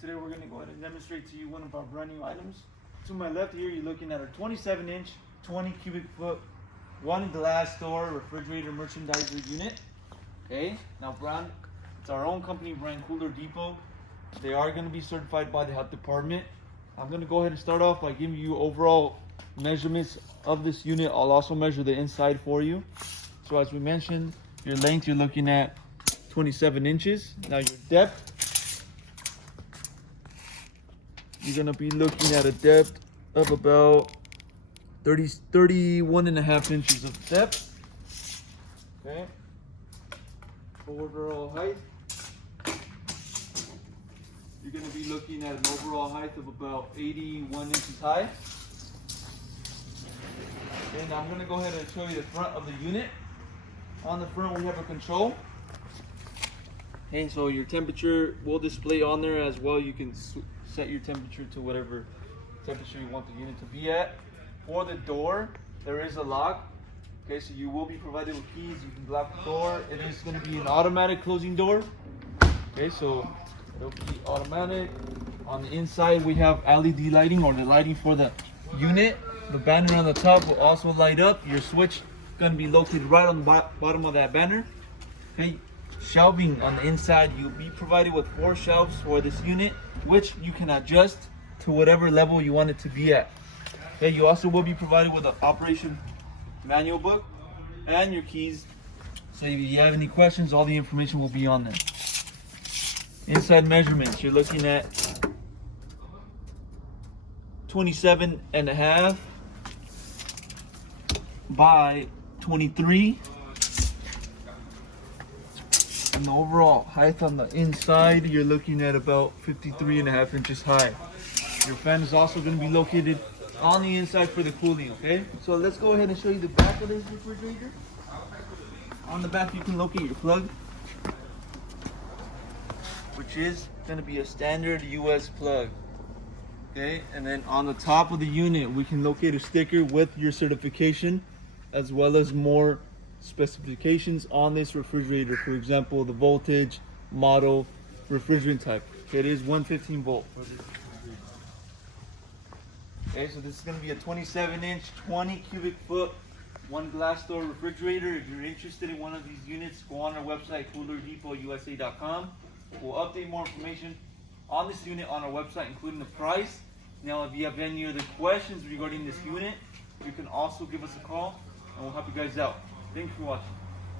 today we're going to go ahead and demonstrate to you one of our brand new items. To my left here, you're looking at a 27-inch, 20 cubic foot, one glass door refrigerator merchandiser unit. Okay, now brand, it's our own company brand, Cooler Depot. They are going to be certified by the health department. I'm going to go ahead and start off by giving you overall measurements of this unit. I'll also measure the inside for you. So as we mentioned, your length, you're looking at 27 inches. Now your depth, you're going to be looking at a depth of about 31 and a half inches of depth. Okay. Overall height, you're going to be looking at an overall height of about 81 inches high. And I'm going to go ahead and show you the front of the unit. On the front, we have a control. Okay, so your temperature will display on there as well. You can set your temperature to whatever temperature you want the unit to be at. For the door, there is a lock. Okay, so you will be provided with keys. You can lock the door. It is going to be an automatic closing door. Okay, so it'll be automatic. On the inside, we have LED lighting, or the lighting for the unit. The banner on the top will also light up. Your switch is going to be located right on the bottom of that banner. Okay, shelving on the inside, you'll be provided with 4 shelves for this unit, which you can adjust to whatever level you want it to be at. Okay, you also will be provided with an operation manual book and your keys. So if you have any questions, all the information will be on there. Inside measurements, you're looking at 27 and a half by 23. And the overall height on the inside, you're looking at about 53 and a half inches high. Your fan is also going to be located on the inside for the cooling, okay? So let's go ahead and show you the back of this refrigerator. On the back, you can locate your plug, which is going to be a standard US plug. Okay, and then on the top of the unit, we can locate a sticker with your certification, as well as more specifications on this refrigerator. For example, the voltage, model, refrigerant type. Okay, it is 115 volt for this refrigerator. Okay, so this is going to be a 27-inch, 20 cubic foot, one glass door refrigerator. If you're interested in one of these units, go on our website, coolerdepotusa.com. We'll update more information on this unit on our website, including the price. Now, if you have any other questions regarding this unit, you can also give us a call and we'll help you guys out. Thank you for watching.